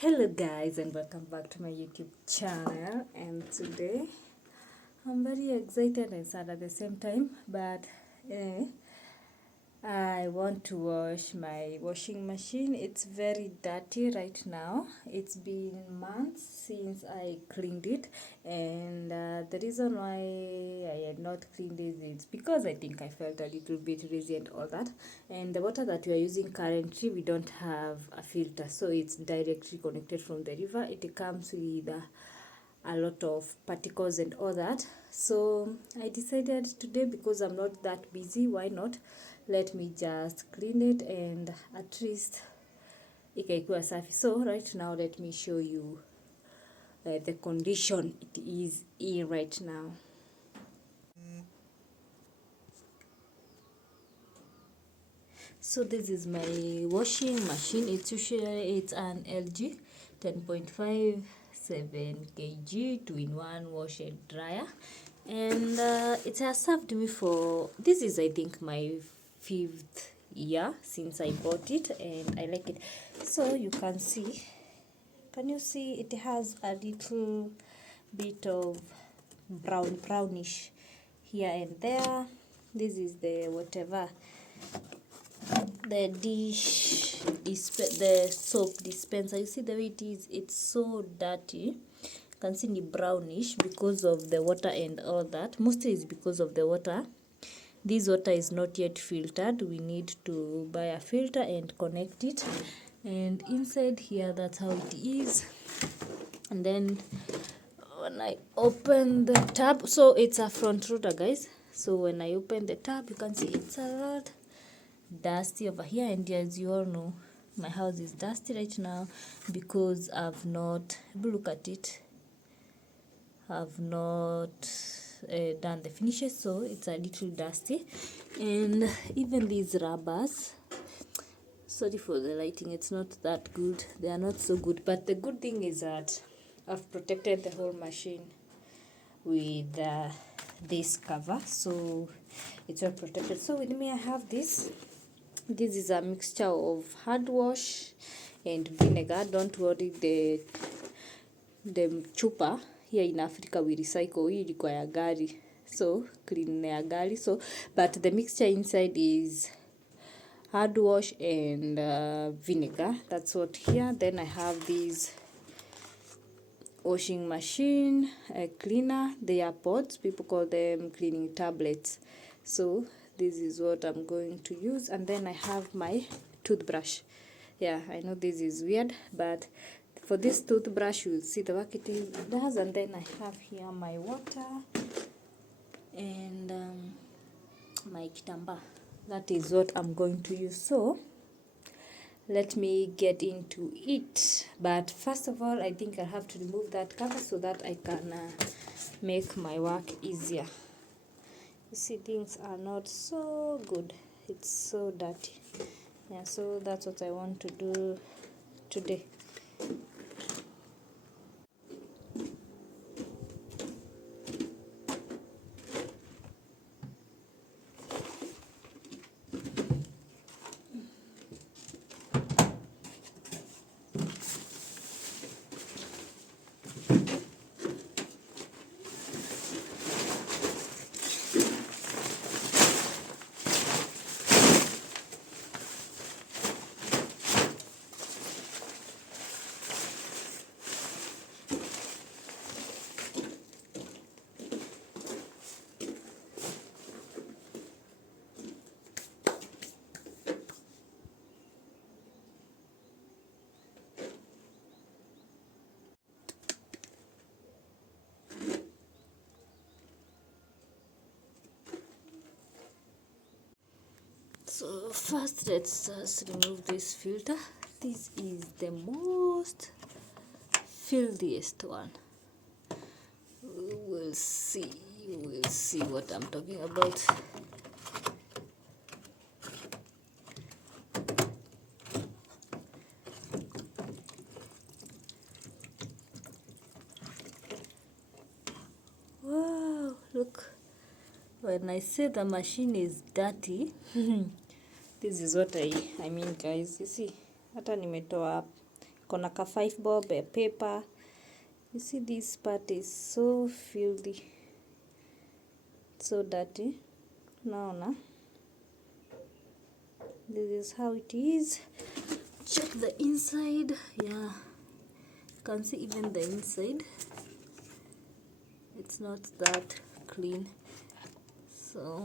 Hello guys, and welcome back to my YouTube channel. And today I'm very excited and sad at the same time, but I want to wash my washing machine. It's very dirty right now. It's been months since I cleaned it, and the reason why I had not cleaned it is because I think I felt a little bit lazy and all that. And the water that we are using currently, we don't have a filter, so it's directly connected from the river. It comes with a lot of particles and all that. So I decided today, because I'm not that busy, why not let me just clean it and at least ikaikuwa safi. So right now let me show you the condition it is in right now. So this is my washing machine. It's an LG 10.5 7 kg 2-in-1 wash and dryer, and it has served me for, this is I think my 5th year since I bought it, and I like it. So you can see, can you see it has a little bit of brownish here and there. This is the whatever, the the soap dispenser. You see the way it is, it's so dirty. You can see the brownish because of the water and all that. Mostly it's because of the water. This water is not yet filtered. We need to buy a filter and connect it, and inside here, that's how it is. And then when I open the tab, so it's a front loader, guys. So when I open the tab, you can see it's a lot dusty over here, and as you all know, my house is dusty right now because I've not, look at it, I've not done the finishes, so it's a little dusty. And even these rubbers, sorry for the lighting, it's not that good, they are not so good, but the good thing is that I've protected the whole machine with this cover, so it's well protected. So with me I have this is a mixture of hard wash and vinegar. Don't worry, the chupa here in Africa we recycle. Hii ilikuwa ya gari, so clean ya gari. So but the mixture inside is hard wash and vinegar. That's what here. Then I have these washing machine cleaner. They are pods, people call them cleaning tablets. So this is what I'm going to use. And then I have my toothbrush. Yeah, I know this is weird, but for this toothbrush you'll see the work it does. And then I have here my water and my kitamba. That is what I'm going to use. So let me get into it. But first of all, I think I have to remove that cover so that I can make my work easier. You see, things are not so good, it's so dirty. Yeah, so that's what I want to do today. So first let's just remove this filter. This is the most filthiest one. We will see what I'm talking about. Wow, look, when I say the machine is dirty this is what I mean, guys. You see, hata nimetoa kona ka 5 bob, a paper. You see this part is so filthy, so dirty. Naona, this is how it is. Check the inside. Yeah, you can see even the inside, it's not that clean. So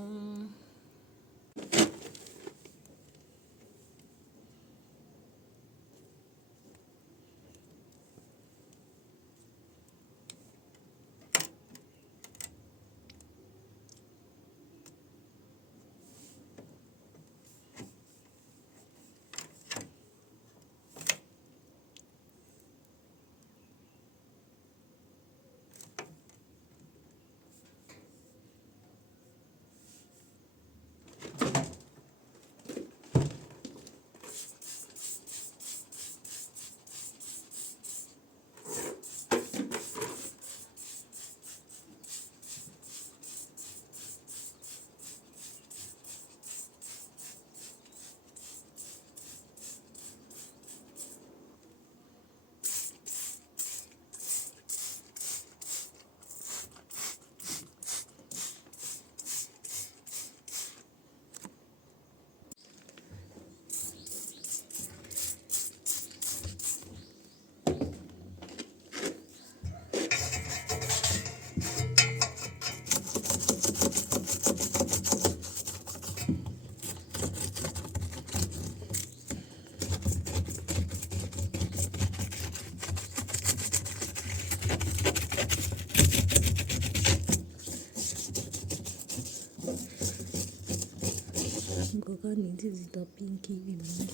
mboga hizi zitapinki hivi mingi.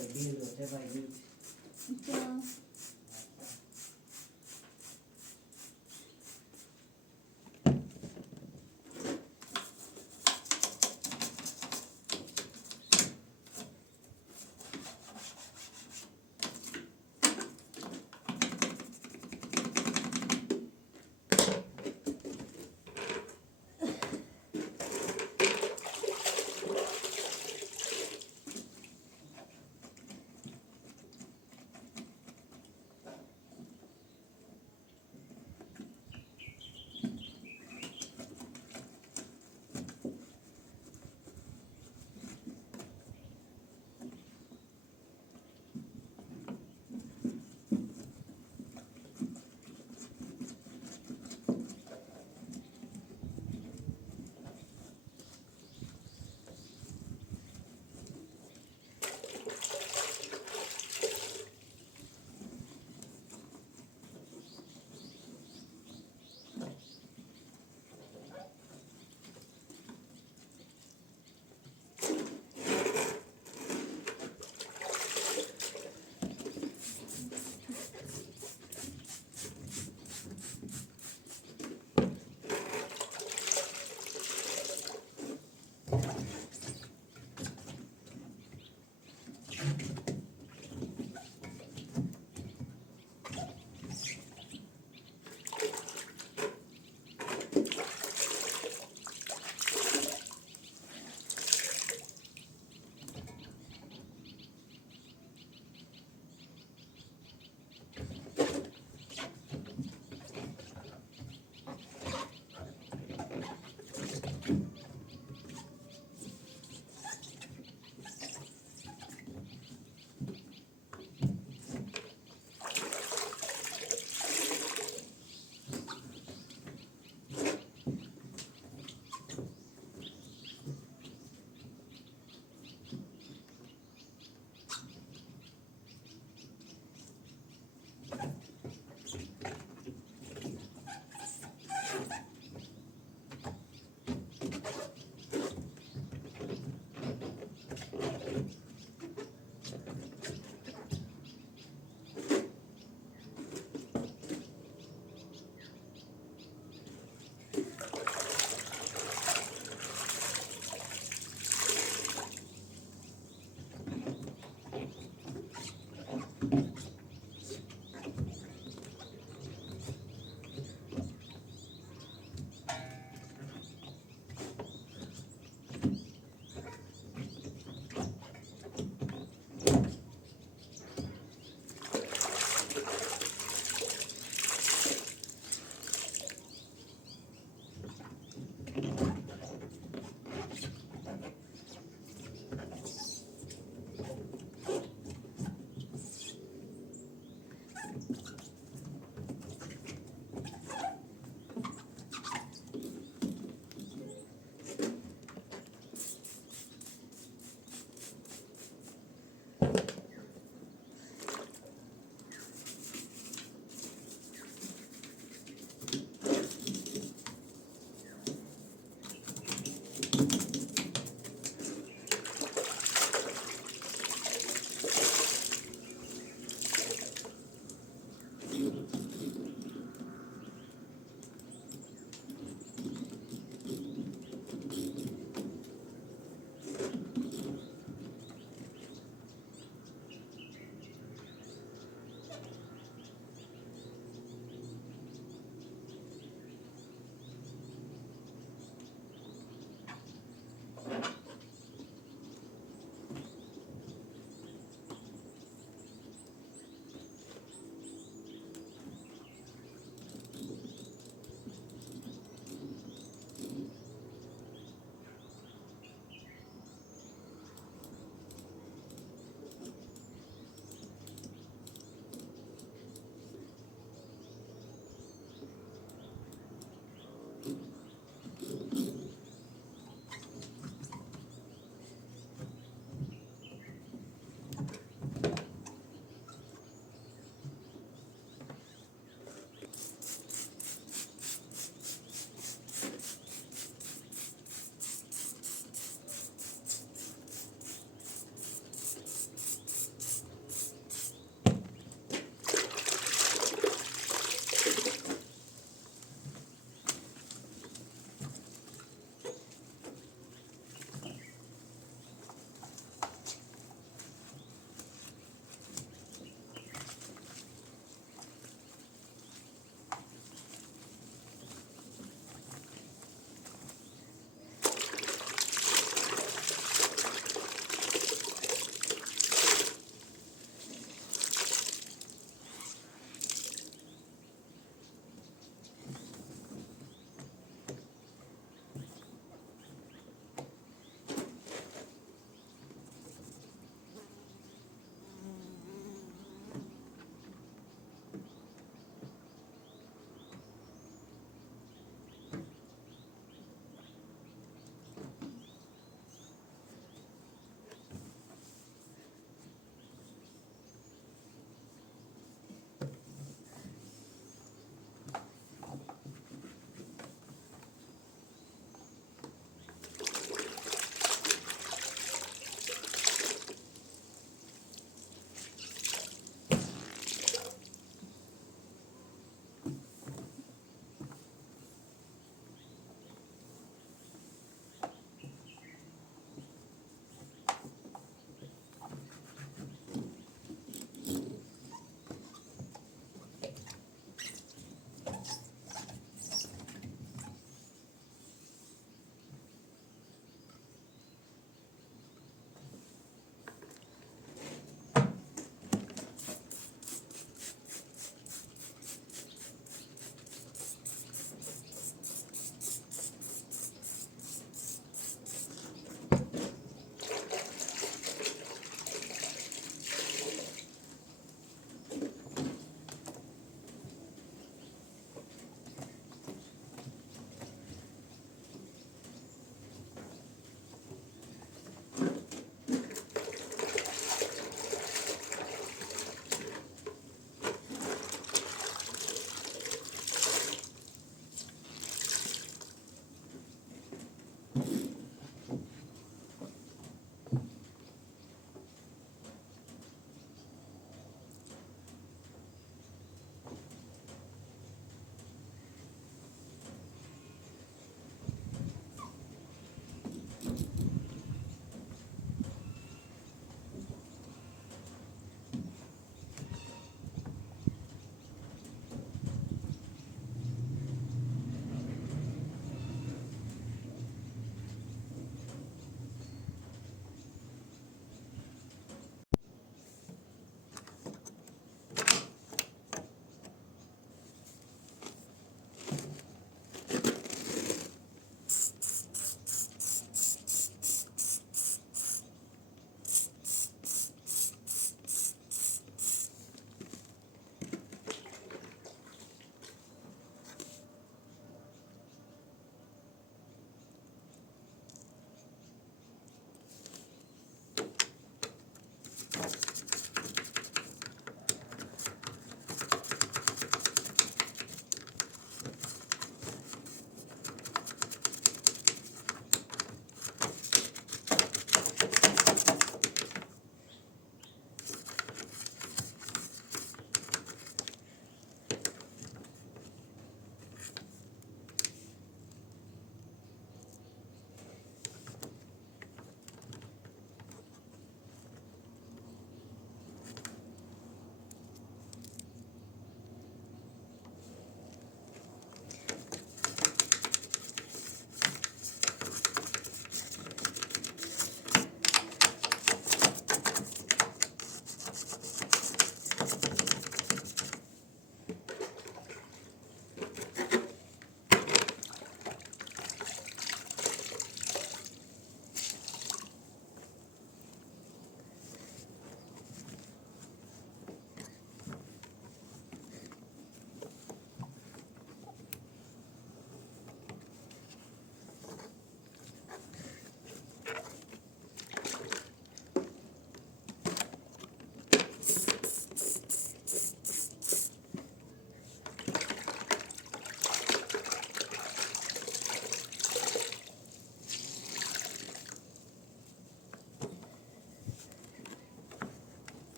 the bill, whatever I need. Yeah.